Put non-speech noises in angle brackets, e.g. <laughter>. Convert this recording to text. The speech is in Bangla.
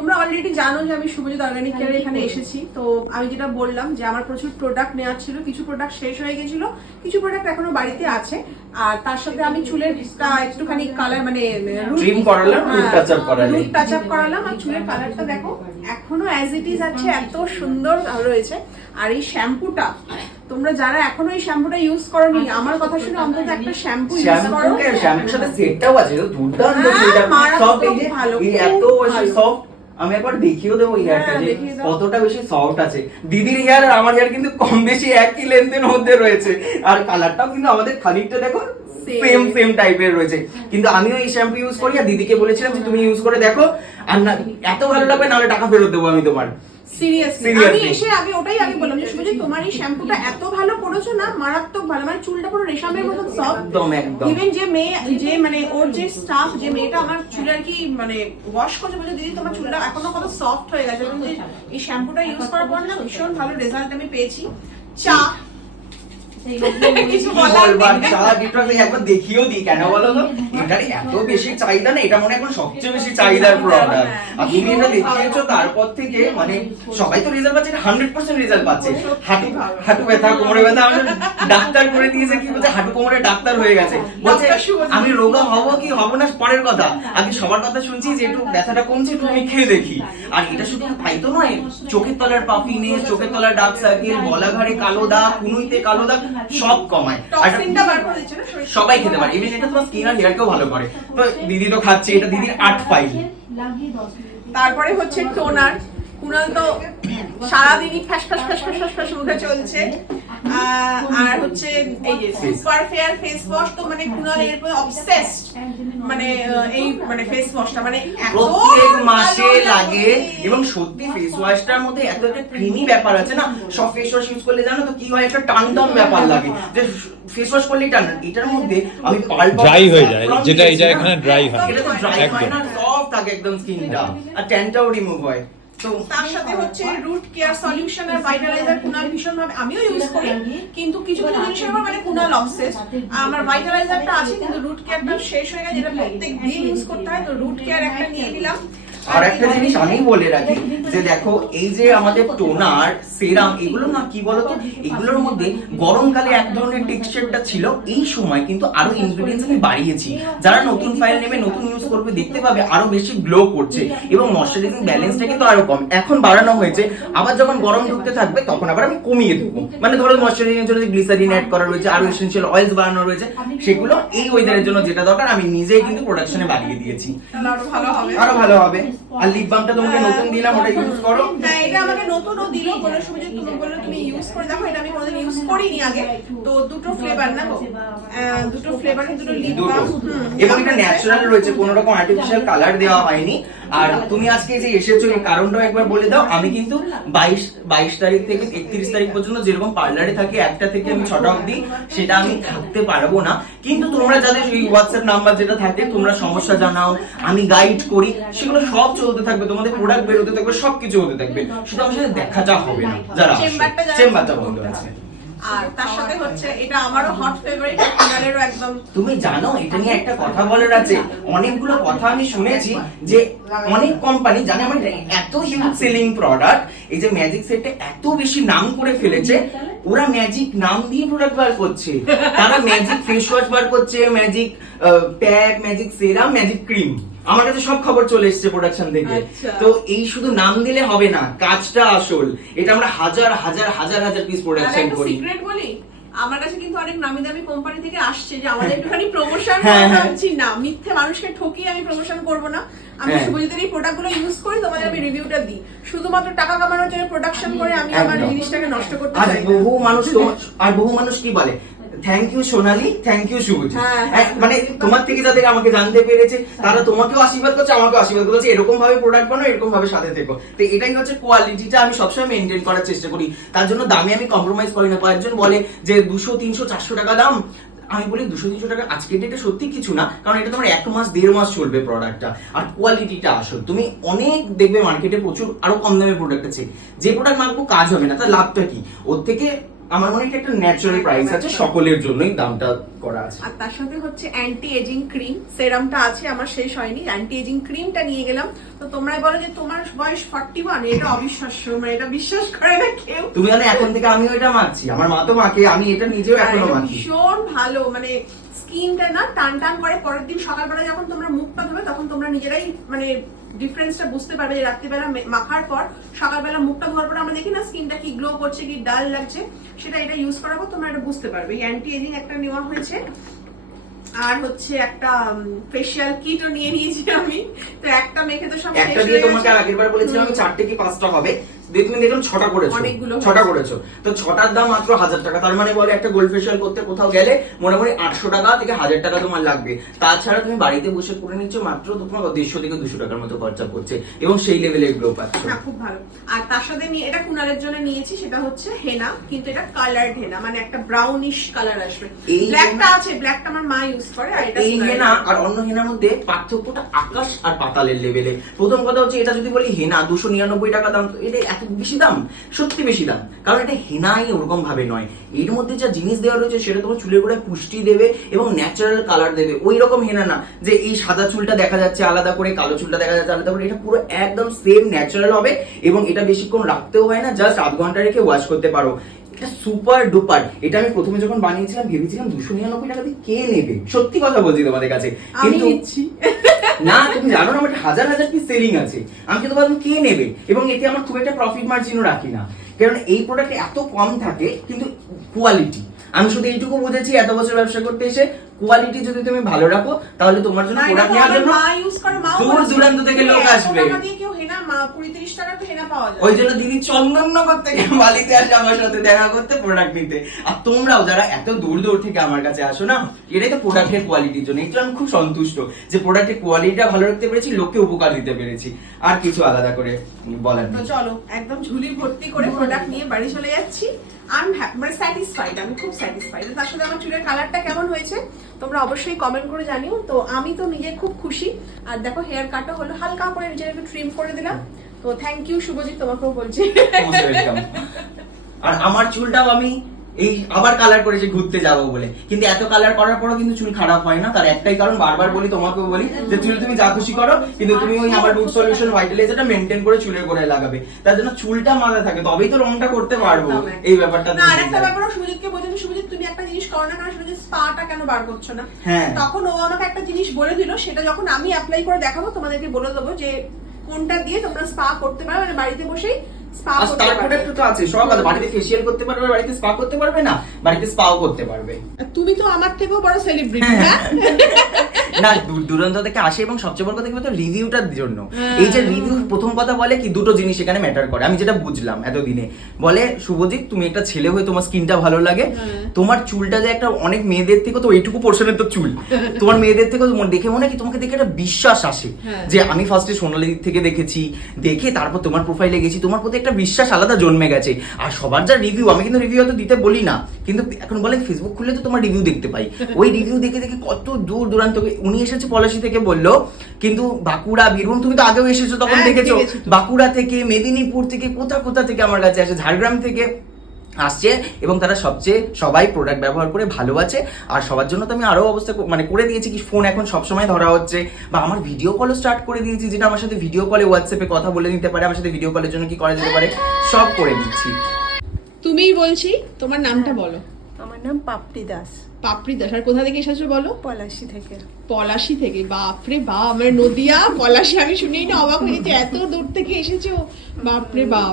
তোমরা অলরেডি জানো যে আমি শুভজিৎ অর্গানিক কেয়ারে এখানে এসেছি। তো আমি যেটা বললাম যে আমার প্রচুর প্রোডাক্ট নেওয়ার ছিল কিছু প্রোডাক্ট শেষ হয়ে গেছিল কিছু প্রোডাক্ট এখনও বাড়িতে আছে। আর তার সাথে আমি চুলের একটুখানি কালার মানে Trim করালাম। রুট টাচ আপ করালাম। আর চুলের কালারটা দেখো এখনও অ্যাজ ইট ইজ আছে এত সুন্দর রয়েছে। আর এই শ্যাম্পুটা তোমরা যারা এখনও এই শ্যাম্পুটা ইউজ করনি আমার কথা শুনে অন্তত একটা শ্যাম্পু ইউজ করো। শ্যাম্পুর সাথে সেটটাও আছে দুর্দান্ত হ্যাঁ, সব ভালো, এত সফট আমি একবার দেখিয়েও দেবো হেয়ারটা হ্যাঁ, যে কতটা বেশি সফট আছে। দিদির হেয়ার আর আমার হেয়ার কিন্তু কম বেশি একই লেনদেন মধ্যে রয়েছে। আর কালারটাও কিন্তু আমাদের খানিকটা দেখো সেম সেম টাইপের রয়েছে। কিন্তু আমিও এই শ্যাম্পু ইউজ করি আর দিদিকে বলেছিলাম যে তুমি ইউজ করে দেখো। আর না এত ভালো লাগবে নাহলে টাকা ফেরত দেবো আমি তোমার। সিরিয়াসলি আমি এসে আগে ওটাই আগে বললাম যে শুভজিৎ তোমার এই শ্যাম্পুটা এত ভালো করেছ না? মারাত্মক ভালো। মানে চুলটা পুরো রেশমের মতো সফট একদম একদম। ইভেন যে মেয়ে যে মানে ওর যে স্টাফ যে মেয়েটা আমার চুল আর কি মানে ওয়াশ করছে বলছে দিদি তোমার চুলটা এখনও কত সফট হয়ে গেছে। এবং যে এই শ্যাম্পুটা ইউজ করার পর না ভীষণ ভালো রেজাল্ট আমি পেয়েছি। চা <laughs> একবার দেখিয়েও দিই কেন বলো তো? এটার এত বেশি চাহিদা না এটা মনে এখন সবচেয়ে বেশি চাহিদার প্রোডাক্ট আর তুমি এটা দেখিয়েছো তারপর থেকে মানে সবাই তো রেজাল্ট পাচ্ছে হান্ড্রেড পার্সেন্ট রেজাল্ট পাচ্ছে। হাঁটু হাঁটু ব্যথা কোমরে ব্যথা আমি ডাক্তার করে দিয়েছে কি বলছে? হাঁটু কোমরে ডাক্তার হয়ে গেছে। বলছে আমি রোগা হব কি হব না পরের কথা। আগে সবার কথা শুনছি যে একটু ব্যথাটা কমছে একটু আমি খেয়ে দেখি। আর এটা শুধু তাই তো নয় চোখের তলার পাফিনেস চোখের তলার ডার্ক সার্কেল গলা ঘাড়ে কালো দাগ কুনুইতে কালো দাগ সব কমায়। সবাই খেতে পারে। ইভেন এটা তোমার স্কিন আর হেয়ারকেও ভালো করে। তো দিদি তো খাচ্ছে এটা দিদির আট ফাইল তারপরে হচ্ছে টোনার। কুনাল তো সারাদিনই ফ্যাস ফ্যাস ফ্যাস ফ্যাস ফ্যাস ফ্যাস মুখে চলছে। আর হচ্ছে এই যে সুপার ফেয়ার ফেস ওয়াশ তো মানে কুনাল এর অবসেসড মানে এই মানে ফেস ওয়াশটা মানে এত প্রত্যেক মাসে লাগে এবং সত্যি ফেস ওয়াশটার মধ্যে এত একটা ক্রিমি ব্যাপার আছে না সব ফেস ওয়াশ ইউজ করলে জানো তো কি হয় একটা টান টান ব্যাপার লাগে। যে ফেস ওয়াশ করলেই টান এটার মধ্যে আমি পাল Dry হয়ে যায়, যেটা এটা এখানে dry হয়। এটা তো ড্রাই হয় না সফট থাকে একদম স্কিনটা আর ট্যানটাও রিমুভ হয়। তার সাথে হচ্ছে রুট কেয়ার সলিউশন আর ভাইটালাইজার কুনাল ভীষণ ভাবে আমিও ইউজ করি কিন্তু কিছু কিছু জিনিস আমার মানে কুনাল অবসেস আমার ভাইটালাইজারটা আছে কিন্তু রুট কেয়ারটা শেষ হয়ে গেছে যেটা প্রত্যেক দিন ইউজ করতে হয় তো রুট কেয়ার একটা নিয়ে নিলাম। আর একটা জিনিস আমি বলে রাখি যে দেখো এই যে আমাদের টোনার সেরাম এগুলো না কি বলতো? এগুলোর মধ্যে গরমকালে এক ধরনের টেক্সচারটা ছিল এই সময় কিন্তু আরও ইনগ্রেডিয়েন্টস আমি বাড়িয়েছি। যারা নতুন ফাইল নেবে নতুন ইউজ করবে দেখতে পাবে আরও বেশি গ্লো করছে। এবং ময়শ্চারাইজিং ব্যালেন্সটা কিন্তু আরও কম। এখন বাড়ানো হয়েছে আবার যখন গরম ঢুকতে থাকবে তখন আবার আমি কমিয়ে দেবো। মানে ধরো ময়শ্চারাইজিং জন্য গ্লিসারিন অ্যাড করা রয়েছে আরও এসেন্সিয়াল অয়েলস বাড়ানো রয়েছে সেগুলো এই ওয়েদারের জন্য যেটা দরকার আমি নিজেই কিন্তু প্রোডাকশনে বাড়িয়ে দিয়েছি। আরও ভালো হবে। আরও লিপ বামটা তোমাকে নতুন দিলাম ওটা ইউজ করো। হ্যাঁ এটা আমাকে নতুন ও দিল বলে শুনে তুমি বলল তুমি ইউজ করে দেখো এটা আমি কোনোদিন ইউজ করিনি আগে। তো দুটো ফ্লেভার না দুটো ফ্লেভার দুটো লিপ বাম এবং এটা ন্যাচারাল রয়েছে কোনো রকম আর্টিফিশিয়াল কালার দেওয়া হয়নি। আর তুমি আজকে যে এসেছ এই কারণটাও একবার বলে দাও। আমি কিন্তু বাইশ বাইশ তারিখ থেকে একত্রিশ তারিখ পর্যন্ত যেরকম পার্লারে থাকি, একটা থেকে আমি ছটা অবধি সেটা আমি থাকতে পারব না। কিন্তু তোমরা যাদের এই হোয়াটসঅ্যাপ নাম্বার যেটা থাকে, তোমরা সমস্যা জানাও, আমি গাইড করি, সেগুলো সব চলতে থাকবে। তোমাদের প্রোডাক্ট বেরোতে থাকবে, সবকিছু হতে থাকবে। শুধু আমার সাথে দেখাটা হবে না। যারা- চেম্বারটা বন্ধ আছে। আর তার সাথে হচ্ছে এটা আমারও হট ফেভারিট কুনালেরও একদম তুমি জানো এটা নিয়ে একটা কথা বলার আছে। অনেকগুলো কথা আমি শুনেছি যে অনেক কোম্পানি জানে আমার এত হিউজ সেলিং প্রোডাক্ট এই যে ম্যাজিক সেটটা এত বেশি নাম করে ফেলেছে ওরা ম্যাজিক নাম দিয়ে প্রোডাক্ট বার করছে। তারা ম্যাজিক ফেস ওয়াশ বার করছে magic pack magic serum magic cream আমার কাছে সব খবর চলে এসেছে প্রোডাকশন থেকে। আচ্ছা। তো এই শুধু নাম দিলে হবে না কাজটা আসল। এটা আমরা হাজার হাজার হাজার হাজার পিস প্রোডাকশন করি। সিক্রেট বলি আমার কাছে কিন্তু অনেক নামি দামি কোম্পানি থেকে আসছে যে আমাদের একটুখানি প্রমোশন হ্যাঁ, হ্যাঁ। করছি না। মিথ্যে মানুষকে ঠকিয়ে আমি প্রমোশন করব না। আমি হ্যাঁ। শুভজিতের এই প্রোডাক্টগুলো ইউজ করি তোমাদের আমি রিভিউটা দিই। শুধুমাত্র টাকা কামানোর জন্য প্রোডাকশন করে আমি আমার জিনিসটাকে নষ্ট করতে চাই বহু মানুষ আর বহু মানুষ কি বলে? Thank you Sonali thank you Shubhji হ্যাঁ, হ্যাঁ। মানে তোমার থেকে যাদের আমাকে জানতে পেরেছে তারা তোমাকেও আশীর্বাদ করছে আমাকে আশীর্বাদ করছে। এরকম ভাবে প্রোডাক্ট বানো এরকম ভাবে সাথে থেকো। তো এটাই হচ্ছে কোয়ালিটিটা আমি সবসময় মেনটেন করার চেষ্টা করি। তার জন্য দামে আমি কম্প্রোমাইজ করি না। কয়েকজন বলে যে দুশো তিনশো চারশো টাকা দাম। আমি বলি দুশো তিনশো টাকা আজকের ডেটে সত্যি কিছু না কারণ এটা তোমার এক মাস দেড় মাস চলবে প্রোডাক্টটা আর কোয়ালিটিটা আসল। তুমি অনেক দেখবে মার্কেটে প্রচুর আরও কম দামে প্রোডাক্ট আছে। যে প্রোডাক্ট মারবো কাজ হবে না। তার লাভটা কি? ওর থেকে আমার মনে হয় একটা ন্যাচারাল প্রাইস আছে সকলের জন্যই দামটা করা আছে। আর তার সাথে হচ্ছে অ্যান্টি এজিং ক্রিম সেরামটা আছে আমার শেষ হয়নি অ্যান্টি এজিং ক্রিমটা নিয়ে গেলাম। তো তোমরা বলো যে তোমার বয়স ফর্টি ওয়ান এটা অবিশ্বাস্য মানে এটা বিশ্বাস করে না কেউ। তুমি জানো এখন থেকে আমিও এটা মাখছি আমার মা তো মাকে আমি এটা নিজেও এখনও মানছি। ভীষণ ভালো মানে স্কিনটা না টান টান করে পরের দিন সকালবেলা যখন তোমরা মুখটা ধোবে তখন তোমরা নিজেরাই মানে ডিফারেন্সটা বুঝতে পারবে যে রাত্রিবেলা মাখার পর সকালবেলা মুখটা ধোয়ার পর আমরা দেখি না স্কিনটা কি গ্লো করছে কি ডাল লাগছে সেটা এটা ইউজ করার পর তোমরা এটা বুঝতে পারবে। অ্যান্টি এজিং একটা নেওয়া হয়েছে। আর হচ্ছে একটা ফেশিয়াল কিটও নিয়ে নিয়েছি আমি। তো একটা মেখে তো সব একটা দিয়ে তোমাকে গেছে। আগের বার বলেছিলাম চারটে কি পাঁচটা হবে। দিয়ে তুমি দেখলাম ছটা করেছ। ছটা করেছ। তো ছটার দাম মাত্র হাজার টাকা। তার মানে বলে একটা গোল্ড ফেশিয়াল করতে কোথাও গেলে মোটামুটি আটশো টাকা থেকে হাজার টাকা তোমার লাগবে। তাছাড়া তুমি বাড়িতে বসে করে নিচ্ছ মাত্র তোমার দেড়শো থেকে দুশো টাকার মতো খরচা করছে এবং সেই লেভেলের গ্লো পাচ্ছ। না খুব ভালো। আর তার সাথে নিয়ে এটা কুনালের জন্য নিয়েছি সেটা হচ্ছে হেনা কিন্তু এটা কালার্ড হেনা মানে একটা ব্রাউনিশ কালার আসবে। ব্ল্যাকটা আছে ব্ল্যাকটা আমার মা ইউজ করে আর এটা এই হেনা আর অন্য হেনার মধ্যে পার্থক্যটা আকাশ আর পাতালের লেভেলে প্রথম কথা হচ্ছে এটা যদি বলি হেনা দুশো নিরানব্বই টাকা দাম তো এটা এত বেশি দাম? সত্যি বেশি দাম। কারণ এটা হেনাই ওরকম ভাবে নয়। এর মধ্যে যা জিনিস দেওয়া রয়েছে সেটা তোমার চুলের গোড়ায় পুষ্টি দেবে এবং ন্যাচারাল কালার দেবে। ওই রকম হেনা না যে এই সাদা চুলটা দেখা যাচ্ছে আলাদা করে কালো চুলটা দেখা যাচ্ছে আলাদা করে। এটা পুরো একদম সেম ন্যাচারাল হবে এবং এটা বেশিক্ষণ রাখতেও হয় না জাস্ট আধ ঘণ্টা রেখে ওয়াশ করতে পারো। এটা সুপার ডুপার এটা আমি প্রথমে যখন বানিয়েছিলাম ভেবেছিলাম দুশো নিরানব্বই টাকা দিয়ে কে নেবে? সত্যি কথা বলছি তোমাদের কাছে। কিন্তু না তুমি জানো না, আমার হাজার হাজার পিস সেলিং আছে। আমি কিন্তু ভাবলাম, কে নেবে? এবং এতে আমার খুব একটা প্রফিট মার্জিনও রাখি না। কারণ এই প্রোডাক্ট এত কম থাকে, কিন্তু কোয়ালিটি আমি শুধু এইটুকু বুঝেছি এত বছর ব্যবসা করতে এসে কোয়ালিটি যদি তুমি ভালো রাখো তাহলে তোমার জন্য প্রোডাক্ট নেওয়ার জন্য দূর দূরান্ত থেকে লোক আসবে। ওই জন্য দিদি চন্দননগর থেকে বালিতে আসে আমার সাথে দেখা করতে প্রোডাক্ট নিতে। আর তোমরাও যারা এত দূর দূর থেকে আমার কাছে আসো না এটাই তো প্রোডাক্টের কোয়ালিটির জন্য। জন্য আমি খুব সন্তুষ্ট যে প্রোডাক্টের কোয়ালিটিটা ভালো রাখতে পেরেছি লোককে উপকার দিতে পেরেছি। আর কিছু আলাদা করে বলার তো চলো একদম ঝুলি ভর্তি করে প্রোডাক্ট নিয়ে বাড়ি চলে যাচ্ছি। আই এম মানে স্যাটিসফাইড আমি খুব স্যাটিসফাইড তার সাথে আমার চুলের কালারটা কেমন হয়েছে, তোমরা অবশ্যই কমেন্ট করে জানিও। তো আমি তো নিজে খুব খুশি। আর দেখো হেয়ার কাটও হলো হালকা করে নিজের একটু ট্রিম করে দিলাম। তো থ্যাংক ইউ শুভজিৎ তোমাকেও বলছি। আর আমার চুলটাও আমি এই আবার কালার করেছি ঘুরতে যাব বলে। কিন্তু এত কালার করার পরও কিন্তু চুল খারাপ হয় না। তার একটাই কারণ বারবার বলি তোমাকেও বলি যে চুল তুমি যা খুশি করো কিন্তু তুমি ওই আমার রুট সলিউশন ভাইটালাইজারটা মেনটেন করে চুলের গোড়ায় লাগাবে। তার জন্য চুলটা মাথায় থাকে তবেই তো রংটা করতে পারব। এই ব্যাপারটা না আরেকটা ব্যাপারও সুজিতকে যে, সুজিত তুমি একটা জিনিস করো না কারণ সুজিত স্পাটা কেন বার করছ না? হ্যাঁ। তখন ও আমাকে একটা জিনিস বলে দিল সেটা যখন আমি অ্যাপ্লাই করে দেখাবো তোমাদেরকে বলে দেবো যে কোনটা দিয়ে তোমরা স্পা করতে পারো মানে বাড়িতে বসেই প্রোডাক্ট তো আছে সব আছে। বাড়িতে ফেসিয়াল করতে পারবে বাড়িতে স্পা করতে পারবে না বাড়িতে স্পাও করতে পারবে। তুমি তো আমার থেকেও বড় সেলিব্রিটি হ্যাঁ? না দূর থেকে আসে এবং সবচেয়ে বড় কথা কি বলতো? রিভিউটার জন্য। এই যে রিভিউ প্রথম কথা বলে কি দুটো জিনিস এখানে ম্যাটার করে। আমি যেটা বুঝলাম এতদিনে। বলে শুভজিৎ তুমি একটা ছেলে হয়ে তোমার স্কিনটা ভালো লাগে। তোমার চুলটা যে একটা অনেক মেয়েদের থেকে তো এইটুকু পোর্শনের তো চুল। তোমার মেয়েদের থেকে দেখে মনে কি তোমাকে দেখে একটা বিশ্বাস আসে। হ্যাঁ। যে আমি ফার্স্টে সোনালি থেকে দেখেছি। দেখে তারপর তোমার প্রোফাইলে গেছি। তোমার প্রতি একটা বিশ্বাস আলাদা জন্মে গেছে। আর সবার যা রিভিউ আমি কিন্তু রিভিউ তো দিতে বলি না। কিন্তু এখন বলে ফেসবুক খুললে তো তোমার রিভিউ দেখতে পাই। <laughs> ওই রিভিউ দেখে দেখে কত দূর দূরান্ত উনি এসেছে পলাশি থেকে বলল কিন্তু বাঁকুড়া বীরভূম তুমি তো আগেও এসেছ তখন হ্যাঁ, দেখেছ। বাঁকুড়া থেকে মেদিনীপুর থেকে কোথা কোথা থেকে আমার কাছে আসে? ঝাড়গ্রাম থেকে আসছে এবং তারা সবচেয়ে সবাই প্রোডাক্ট ব্যবহার করে ভালো আছে। আর সবার জন্য তো আমি আরও অবস্থা মানে করে দিয়েছি কি ফোন এখন সবসময় ধরা হচ্ছে। বা আমার ভিডিও কলও স্টার্ট করে দিয়েছি যেটা আমার সাথে ভিডিও কলে হোয়াটসঅ্যাপে কথা বলে নিতে পারে আমার সাথে ভিডিও কলের জন্য কি করা যেতে পারে সব করে দিচ্ছি। তুমিই বলছি তোমার নামটা বলো। নাম পাপড়ি দাস। পাপড়ি দাস। আর কোথা থেকে এসেছ বলো? পলাশি থেকে। পলাশি থেকে। বাপরে বাপ আমার নদিয়া। পলাশি আমি শুনেই না অবাক হয়ে গেছি। এত দূর থেকে এসেছ। বাপরে বাপ।